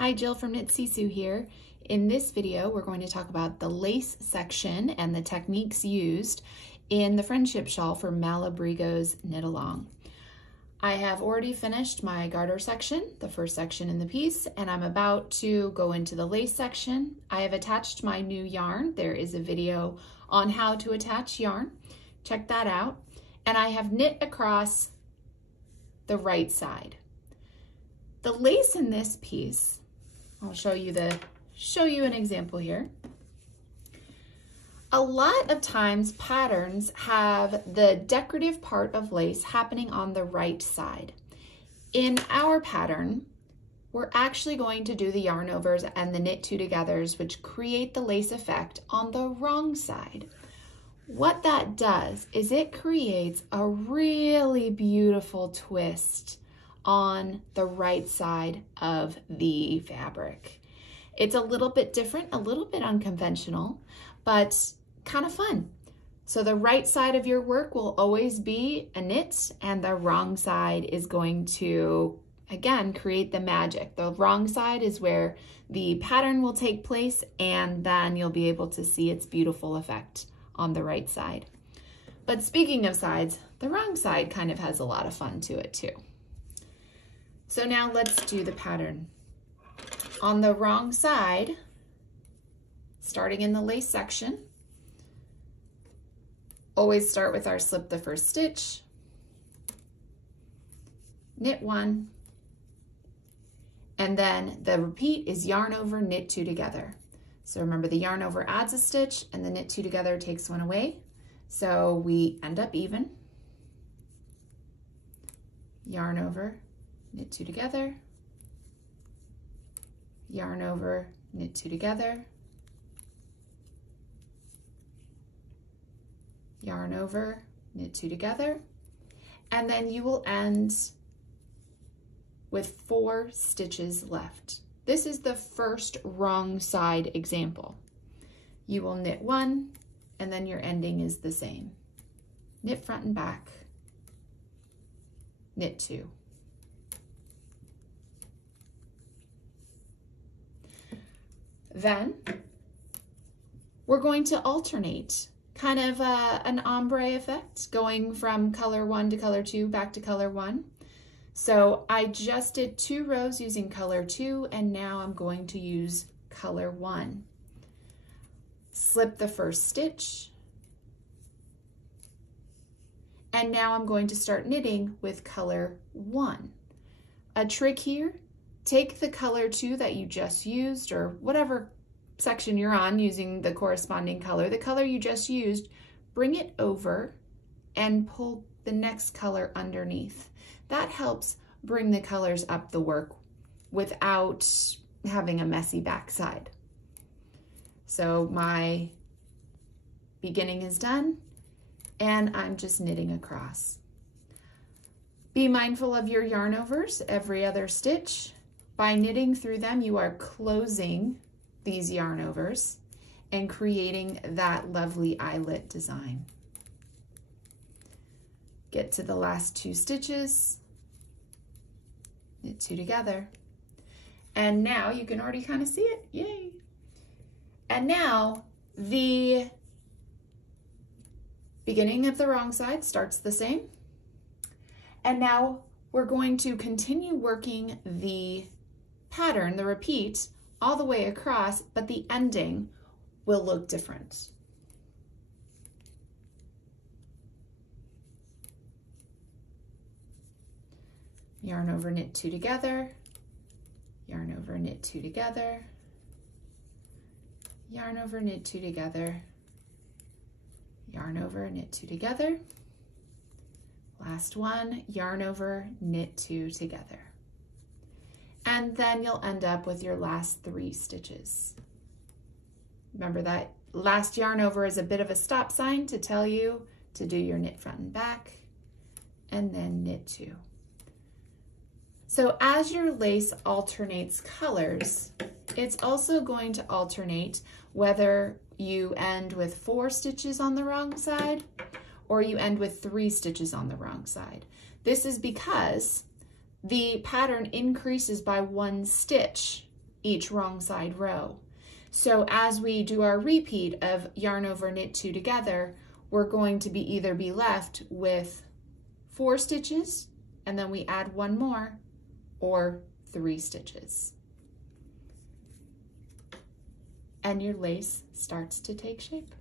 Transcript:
Hi, Jill from Knit Sisu here. In this video, we're going to talk about the lace section and the techniques used in the friendship shawl for Malabrigo's Knit Along. I have already finished my garter section, the first section in the piece, and I'm about to go into the lace section. I have attached my new yarn. There is a video on how to attach yarn. Check that out. And I have knit across the right side. The lace in this piece, I'll show you an example here. A lot of times patterns have the decorative part of lace happening on the right side. In our pattern, we're actually going to do the yarn overs and the knit two togethers, which create the lace effect on the wrong side. What that does is it creates a really beautiful twist on the right side of the fabric. It's a little bit different, a little bit unconventional, but kind of fun. So the right side of your work will always be a knit, and the wrong side is going to, again, create the magic. The wrong side is where the pattern will take place, and then you'll be able to see its beautiful effect on the right side. But speaking of sides, the wrong side kind of has a lot of fun to it too. So now let's do the pattern. On the wrong side, starting in the lace section, always start with our slip the first stitch, knit one, and then the repeat is yarn over, knit two together. So remember, the yarn over adds a stitch and the knit two together takes one away. So we end up even. Yarn over, knit two together, yarn over, knit two together, yarn over, knit two together, and then you will end with 4 stitches left. This is the first wrong side example. You will knit one, and then your ending is the same. Knit front and back, knit 2. Then we're going to alternate, kind of an ombre effect, going from color 1 to color 2 back to color 1. So I just did 2 rows using color 2, and now I'm going to use color 1. Slip the first stitch, and now I'm going to start knitting with color 1. A trick here, take the color 2 that you just used, or whatever section you're on using the corresponding color, the color you just used, bring it over and pull the next color underneath. That helps bring the colors up the work without having a messy backside. So my beginning is done, and I'm just knitting across. Be mindful of your yarn overs every other stitch. By knitting through them, you are closing these yarn overs and creating that lovely eyelet design. Get to the last 2 stitches, knit 2 together, and now you can already kind of see it, yay! And now the beginning of the wrong side starts the same, and now we're going to continue working the pattern, the repeat, all the way across, but the ending will look different. Yarn over, knit 2 together, yarn over, knit 2 together, yarn over, knit 2 together, yarn over, knit 2 together, last one, yarn over, knit 2 together. And then you'll end up with your last 3 stitches. Remember that last yarn over is a bit of a stop sign to tell you to do your knit front and back, and then knit 2. So as your lace alternates colors, it's also going to alternate whether you end with 4 stitches on the wrong side or you end with 3 stitches on the wrong side. This is because the pattern increases by 1 stitch each wrong side row. So as we do our repeat of yarn over, knit 2 together, we're going to either be left with 4 stitches and then we add 1 more, or 3 stitches. And your lace starts to take shape.